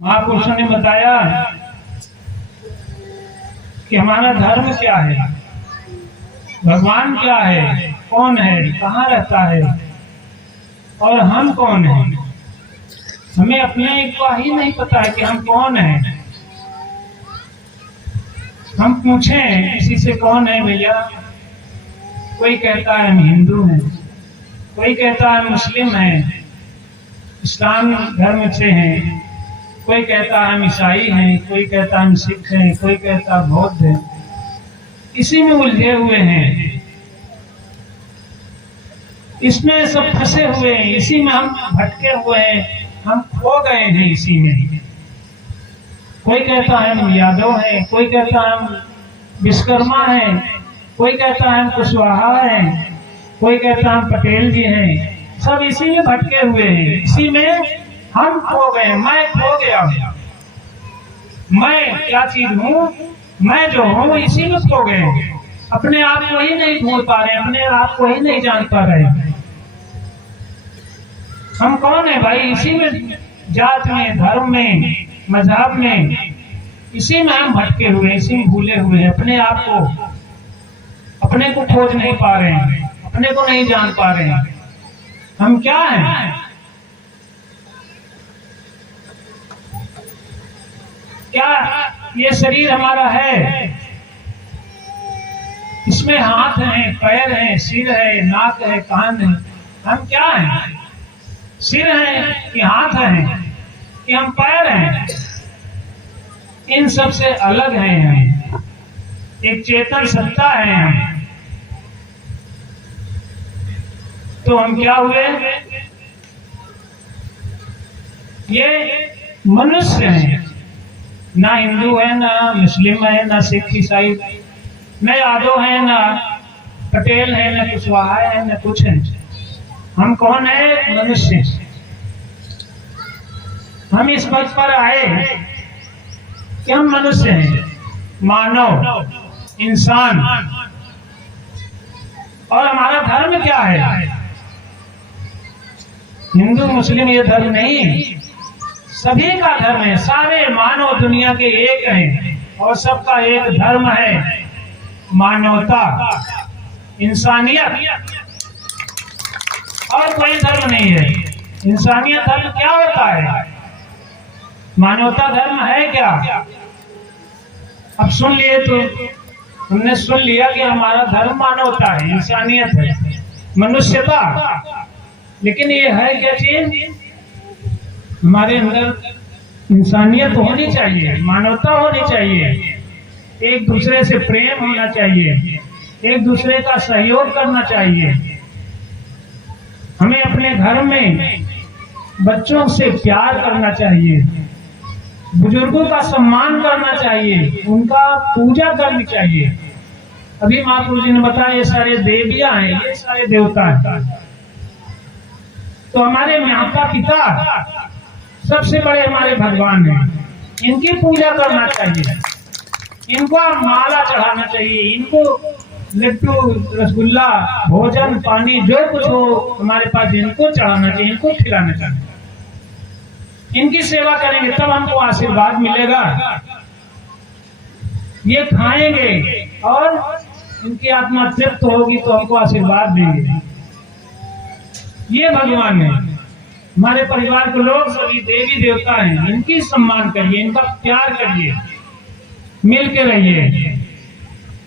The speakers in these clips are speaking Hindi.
महापुरुषों ने बताया कि हमारा धर्म क्या है, भगवान क्या है, कौन है, कहाँ रहता है और हम कौन हैं। हमें अपने को ही नहीं पता है कि हम कौन हैं। हम पूछें किसी से कौन है भैया, कोई कहता है हम हिंदू हैं, कोई कहता है मुस्लिम हैं, इस्लाम धर्म से हैं, कोई कहता है हम ईसाई हैं, कोई कहता है हम सिख हैं, कोई कहता है बौद्ध हैं। इसी में उलझे हुए हैं, इसमें सब फंसे हुए हैं, इसी में हम भटके हुए हैं, हम खो गए हैं इसी में। कोई कहता है हम यादव हैं, कोई कहता है हम विश्वकर्मा हैं, कोई कहता है हम कुशवाहा हैं, कोई कहता है हम पटेल जी हैं। सब इसी में भटके हुए हैं, इसी में हम खो गए। मैं खो गया, मैं क्या चीज हूँ, मैं जो हूँ इसी में खो गए। अपने आप को ही नहीं ढूंढ पा रहे, अपने आप को ही नहीं जान पा रहे। हम कौन है भाई, इसी में, जात में, धर्म में, मजहब में, इसी में हम भटके हुए, इसी में भूले हुए हैं। अपने आप को, अपने को खोज नहीं पा रहे हैं, अपने को नहीं जान पा रहे हैं। हम क्या हैं? क्या ये शरीर हमारा है? इसमें हाथ हैं, पैर हैं, सिर है, नाक है, कान है। हम क्या हैं? सिर है कि हाथ हैं कि हम पैर हैं? इन सब से अलग हैं हम, एक चेतन सत्ता है हम। तो हम क्या हुए? ये मनुष्य हैं, ना हिंदू है, ना मुस्लिम है, ना सिख ईसाई, न यादव है, ना पटेल है, ना कुशवाहा है, ना कुछ है। हम कौन है? मनुष्य। हम इस पद पर आए कि हम मनुष्य हैं, मानव, इंसान। और हमारा धर्म क्या है? हिंदू मुस्लिम ये धर्म नहीं, सभी का धर्म है। सारे मानव दुनिया के एक हैं और सबका एक धर्म है, मानवता, इंसानियत। और कोई धर्म नहीं है। इंसानियत धर्म क्या होता है? मानवता धर्म है क्या? अब सुन लिए, तो हमने सुन लिया कि हमारा धर्म मानवता है, इंसानियत है, मनुष्यता। लेकिन ये है क्या चीज? हमारे अंदर इंसानियत होनी चाहिए, मानवता होनी चाहिए, एक दूसरे से प्रेम होना चाहिए, एक दूसरे का सहयोग करना चाहिए। हमें अपने घर में बच्चों से प्यार करना चाहिए, बुजुर्गों का सम्मान करना चाहिए, उनका पूजा करनी चाहिए। अभी महापुरुष जी ने बताया ये सारे देवियां हैं, ये सारे देवता हैं। तो हमारे माता पिता सबसे बड़े हमारे भगवान हैं, इनकी पूजा करना चाहिए, इनको माला चढ़ाना चाहिए, इनको लड्डू, रसगुल्ला, भोजन, पानी जो कुछ हो हमारे पास इनको चढ़ाना चाहिए, इनको खिलाना चाहिए। इनकी सेवा करेंगे तब हमको आशीर्वाद मिलेगा। ये खाएंगे और इनकी आत्मा तृप्त होगी तो हमको आशीर्वाद देंगे। ये भगवान है। हमारे परिवार के लोग सभी देवी देवता हैं, इनकी सम्मान करिए, इनका प्यार करिए, मिल के रहिए।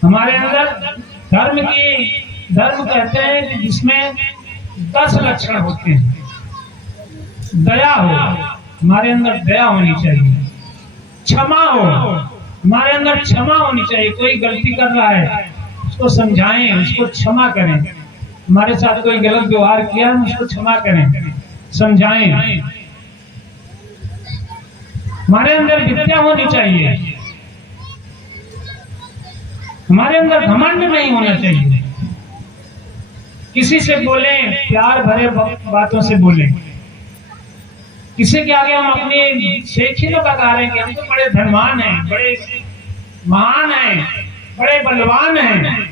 हमारे अंदर धर्म कहते हैं कि जिसमें 10 लक्षण होते हैं। दया हो, हमारे अंदर दया होनी चाहिए। क्षमा हो, हमारे अंदर क्षमा होनी चाहिए। कोई गलती कर रहा है उसको समझाएं, उसको क्षमा करें। हमारे साथ कोई गलत व्यवहार किया हम उसको क्षमा करें, समझाएं। हमारे अंदर विद्या होनी चाहिए, हमारे अंदर घमंड नहीं होना चाहिए। किसी से बोले प्यार भरे बातों से बोले। किसी के आगे हम अपनी शेखी न बता रहे कि हम तो बड़े धनवान हैं, बड़े महान हैं, बड़े बलवान हैं।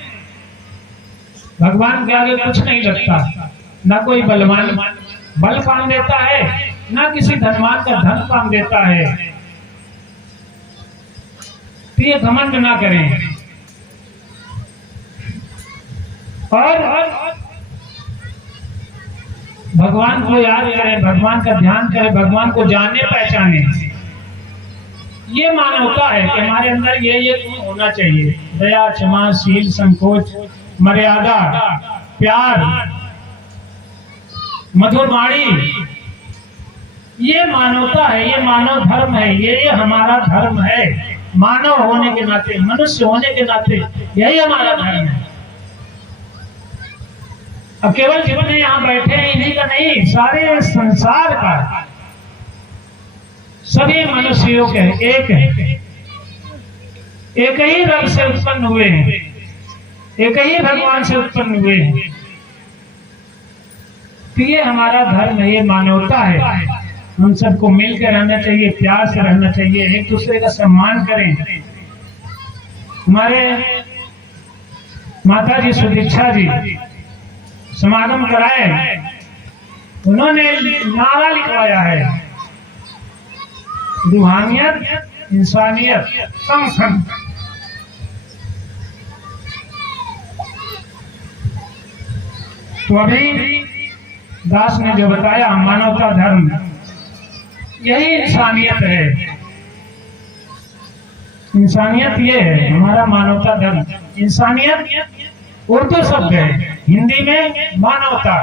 भगवान के आगे कुछ नहीं लगता, ना कोई बलवान बल काम देता है, ना किसी धनवान का धन काम देता है। तो ये घमंड ना करें और भगवान को याद करें, भगवान का ध्यान करें, भगवान को जाने पहचाने। ये मानवता है कि हमारे अंदर ये गुण होना चाहिए। दया, क्षमा, शील, संकोच, मर्यादा, प्यार, मधुर वाणी, ये मानवता है, ये मानव धर्म है, ये हमारा धर्म है। मानव होने के नाते, मनुष्य होने के नाते यही हमारा धर्म है। अब केवल जितने यहाँ बैठे हैं इन्हीं का नहीं, सारे संसार का, सभी मनुष्यों के एक ही रब से उत्पन्न हुए हैं, एक ही भगवान से उत्पन्न हुए हैं। तो ये हमारा धर्म है, ये मानवता है। हम सबको मिलकर रहना चाहिए, प्यार से रहना चाहिए, एक दूसरे का सम्मान करें। हमारे माता जी सुदीक्षा जी समागम कराए, उन्होंने नारा लिखवाया है, रूहानियत, इंसानियत, संग। तो अभी दास ने जो बताया, मानवता धर्म, यही इंसानियत है। इंसानियत ये है हमारा मानवता धर्म। इंसानियत उर्दू शब्द है, हिंदी में मानवता,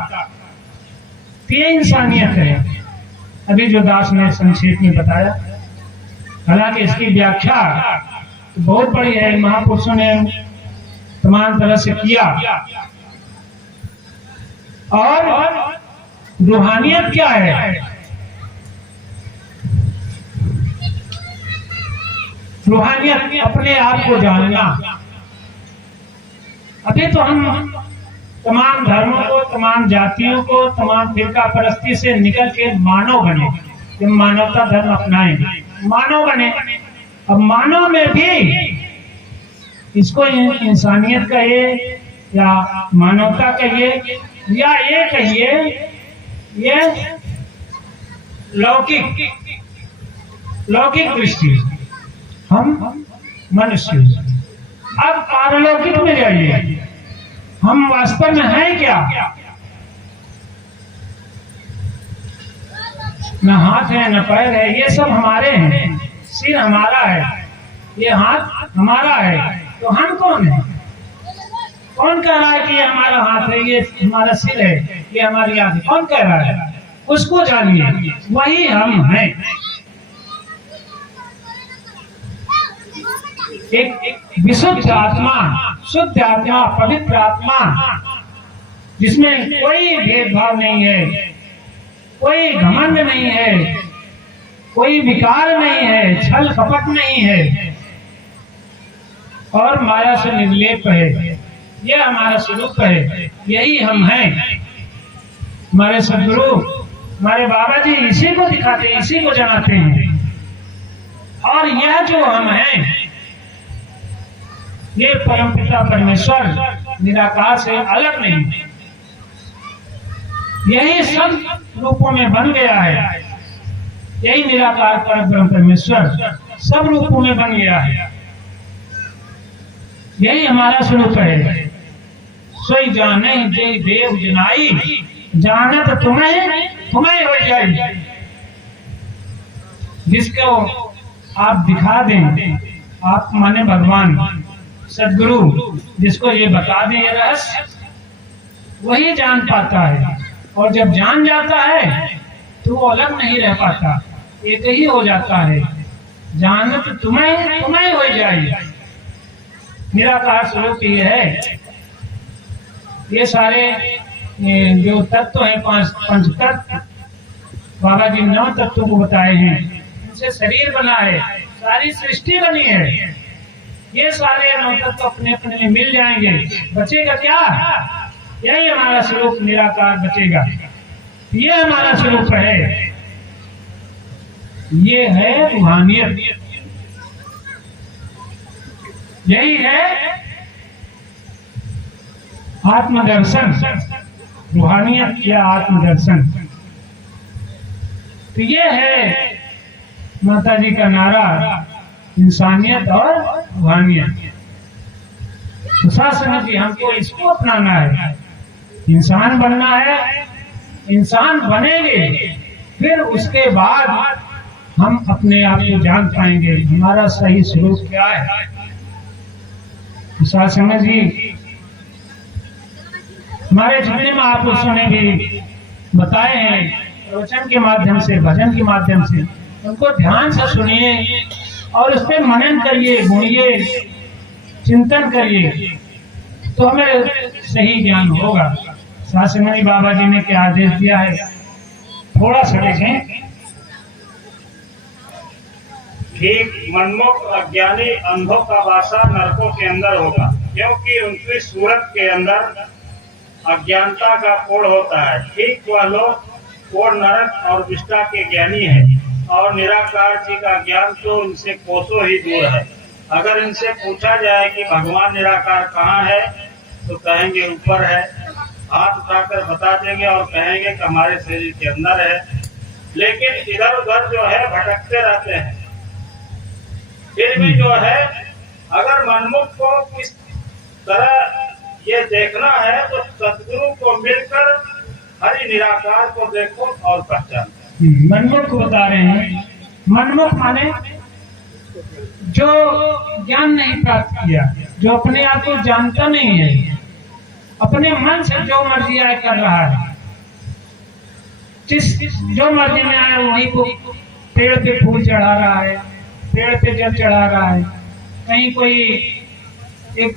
ये इंसानियत है। अभी जो दास ने संक्षेप में बताया, हालांकि इसकी व्याख्या बहुत बड़ी है, महापुरुषों ने तमाम तरह से किया। और रूहानियत क्या है? रूहानियत अपने आप को जानना। अभी तो हम तमाम धर्मों को, तमाम जातियों को, तमाम फिरका परस्ती से निकल के मानव बने, कि मानवता धर्म अपनाएंगे, मानव बने। अब मानव में भी इसको इंसानियत कहिए या मानवता कहिए या ये कहिए, ये लौकिक दृष्टि, हम मनुष्य। अब पारलौकिक में जाइए, हम वास्तव में हैं क्या? न हाथ है, न पैर है, ये सब हमारे हैं। सिर हमारा है, ये हाथ हमारा है, तो हम कौन है? कौन कह रहा है कि ये हमारा हाथ है, ये हमारा सिर है, ये हमारी आंख है? कौन कह रहा है? उसको जानिए, वही हम हैं। एक विशुद्ध आत्मा, शुद्ध आत्मा, पवित्र आत्मा, जिसमें कोई भेदभाव नहीं है, कोई घमंड नहीं है, कोई विकार नहीं है, छल कपट नहीं है और माया से निर्लेप है। यह हमारा स्वरूप है, यही हम हैं। हमारे सदगुरु, हमारे बाबा जी इसी को दिखाते हैं, इसी को जनाते हैं। और यह जो हम हैं, ये परमपिता परमेश्वर निराकार से अलग नहीं, यही सब रूपों में बन गया है। यही निराकार परम परमेश्वर सब रूपों में बन गया है। यही हमारा स्वरूप है। सोई जाने जय देव जनाई, जानत तुम्हें हो जाए। जिसको आप दिखा दें, आप माने भगवान सदगुरु, जिसको ये बता दें ये रहस्य, वही जान पाता है। और जब जान जाता है तो वो अलग नहीं रह पाता, एक ही हो जाता है। जानत तुम्हें हो जाए, निराकार स्वरूप ये है। ये सारे जो तत्व हैं, पंच तत्व, बाबा जी 9 तत्वों को बताए हैं। इनसे शरीर बना है, सारी सृष्टि बनी है। ये सारे 9 तत्व अपने अपने में मिल जाएंगे, बचेगा क्या? यही हमारा स्वरूप निराकार बचेगा। ये हमारा स्वरूप है, ये है रूहानियत, यही है आत्मदर्शन। रूहानियत या आत्मदर्शन, तो ये है माता जी का नारा, इंसानियत और रूहानियत। तो साथ जी हमको इसको अपनाना है, इंसान बनना है। इंसान बनेंगे फिर उसके बाद हम अपने आप को जान पाएंगे हमारा सही स्वरूप क्या है। तो साथ जी हमारे जितने महापुरुषों ने भी बताए हैं प्रवचन के माध्यम से, भजन के माध्यम से, उनको ध्यान से सुनिए और उस पर मनन करिए, गुणिए, चिंतन करिए, तो हमें सही ज्ञान होगा। शास्त्री बाबा जी ने क्या आदेश दिया है, थोड़ा सा देखें। ठीक मनमुख अज्ञानी अंधों का वासा नरकों के अंदर होगा, क्योंकि उनकी सूरत के अंदर अज्ञानता का कोढ़ होता है। ठीक वह लोग कोढ़ नरक और विष्टा के ज्ञानी है, और निराकार जी का ज्ञान तो उनसे कोसों ही दूर है। अगर इनसे पूछा जाए कि भगवान निराकार कहाँ है, तो कहेंगे ऊपर है, हाथ उठाकर बता देंगे और कहेंगे कि हमारे शरीर के अंदर है। लेकिन इधर उधर जो है भटकते रहते हैं। फिर भी जो है अगर मनमुख को किस तरह ये देखना है तो सदगुरु को मिलकर हरि निराकार को देखो और पहचान। मनमुख को बता रहे हैं, मनमुख माने जो ज्ञान नहीं प्राप्त किया, जो अपने आप को जानता नहीं है, अपने मन से जो मर्जी आए कर रहा है, जिस जो मर्जी में आए वहीं को पेड़ पे फूल चढ़ा रहा है, पेड़ पे जल चढ़ा रहा है, कहीं कोई एक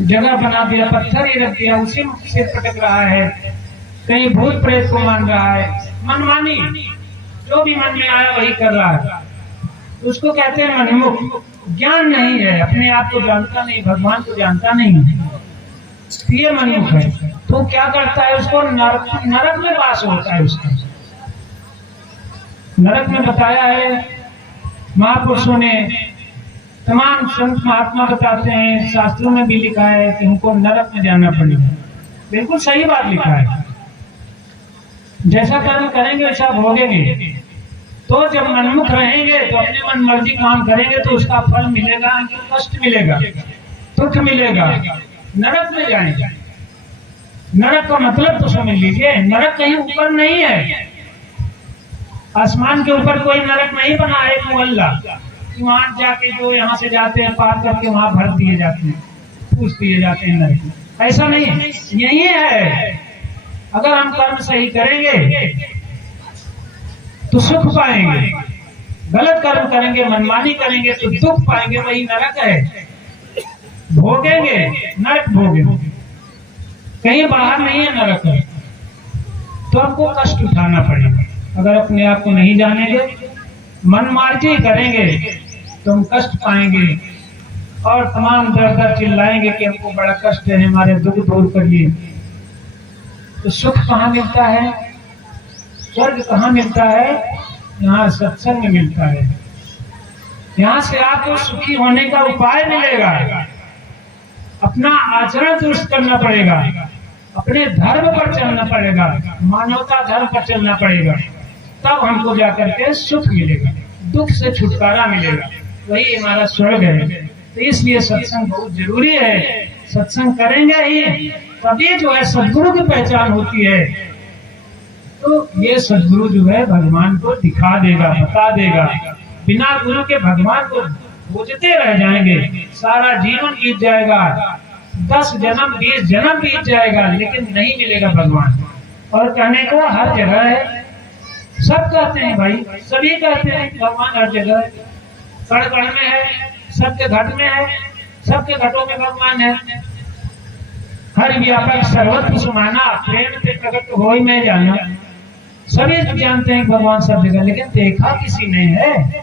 जगह बना दिया, पत्थर ही रख दिया, उसी में सिर पटक रहा है, कहीं भूत प्रेत को मान रहा है, मनमानी जो भी मन में आया वही कर रहा है, उसको कहते हैं मनमुख। ज्ञान नहीं है, अपने आप को जानता नहीं, भगवान को जानता नहीं है, ये मनमुख है। तो क्या करता है, उसको नरक में वास होता है। उसका नरक में बताया है, महापुरुषों ने, तमाम संत महात्मा बताते हैं, शास्त्रों में भी लिखा है कि हमको नरक में जाना पड़ेगा। बिल्कुल सही बात लिखा है, जैसा कर्म करेंगे वैसा भोगेंगे। तो जब मनमुख रहेंगे तो अपने मन मर्जी काम करेंगे तो उसका फल मिलेगा, कष्ट मिलेगा, दुख मिलेगा, नरक में जाएंगे। नरक का मतलब तो समझ लीजिए, नरक कहीं ऊपर नहीं है, आसमान के ऊपर कोई नरक नहीं बना है एक मोहल्ला, वहां जाके जो यहाँ से जाते हैं पार करके वहां भर दिए जाते हैं, पूछ दिए जाते हैं नरक। ऐसा नहीं है, यही है। अगर हम कर्म सही करेंगे तो सुख पाएंगे, गलत कर्म करेंगे, मनमानी करेंगे तो दुख पाएंगे, वही नरक है। भोगेंगे, नरक भोगेंगे, कहीं बाहर नहीं है नरक है। तो हमको कष्ट उठाना पड़ेगा। अगर अपने आप को नहीं जानेंगे, मनमार्जी करेंगे तो हम कष्ट पाएंगे और तमाम दर दर चिल्लाएंगे कि हमको बड़ा कष्ट है, हमारे दुख दूर करिए। तो सुख कहाँ मिलता है, स्वर्ग कहाँ मिलता है, यहाँ सत्संग में मिलता है। यहाँ से आपको सुखी होने का उपाय मिलेगा। अपना आचरण दुरुस्त करना पड़ेगा, अपने धर्म पर चलना पड़ेगा, मानवता धर्म पर चलना पड़ेगा, तब हमको जाकर के सुख मिलेगा, दुख से छुटकारा मिलेगा, वही हमारा स्वर्ग है। तो इसलिए सत्संग बहुत जरूरी है। सत्संग करेंगे ही तभी जो है सदगुरु की पहचान होती है। तो ये सदगुरु जो है भगवान को दिखा देगा, बता देगा। बिना गुरु के भगवान को खोजते रह जाएंगे, सारा जीवन बीत जाएगा, 10 जन्म 20 जन्म बीत जाएगा, लेकिन नहीं मिलेगा भगवान। और कहने को हर जगह है, सब कहते हैं भाई, सभी कहते हैं भगवान हर जगह है, कण कण में है, सबके घट में है, सबके घटों में भगवान है। हर व्यापक सर्वत्र समाना, प्रेम से प्रकट हो ही में जाना। सभी जानते हैं भगवान सब जगह, लेकिन देखा किसी ने है।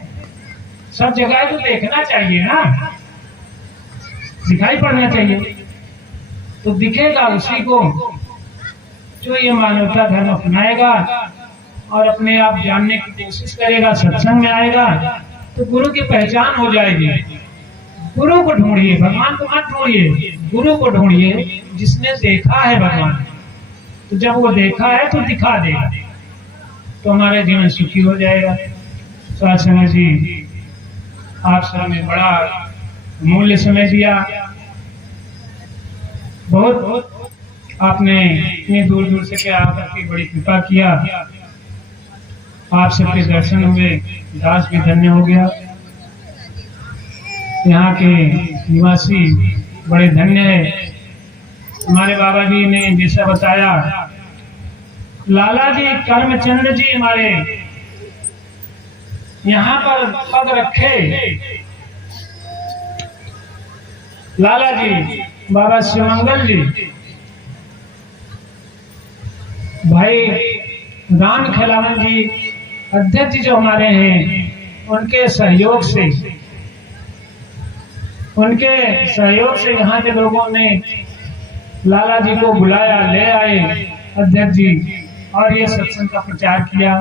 सब जगह तो देखना चाहिए ना, दिखाई पड़ना चाहिए, तो दिखेगा उसी को जो ये मानवता धर्म अपनाएगा और अपने आप जानने की कोशिश करेगा, सत्संग में आएगा, तो गुरु की पहचान हो जाएगी। गुरु को ढूंढिए, भगवान को मत ढूंढिए, गुरु को ढूंढिए जिसने देखा है भगवान। तो जब वो देखा है तो दिखा देगा। तो हमारा जीवन सुखी हो जाएगा। साथ संगत जी, आप सब ने बड़ा मूल्य समय दिया, बहुत आपने इतनी दूर दूर से के आकर के बड़ी कृपा किया। आप सबके दर्शन हुए, दास भी धन्य हो गया। यहाँ के निवासी बड़े धन्य है। हमारे बाबा जी ने जैसा बताया, लाला जी कर्मचंद जी हमारे यहाँ पर पग रखे। लाला जी, बाबा शिवमंगल जी, भाई राम खिलावन जी अध्यक्ष जो हमारे हैं, उनके सहयोग से यहाँ के लोगों ने लाला जी को बुलाया, ले आए अध्यक्ष जी, और ये सत्संग का प्रचार किया।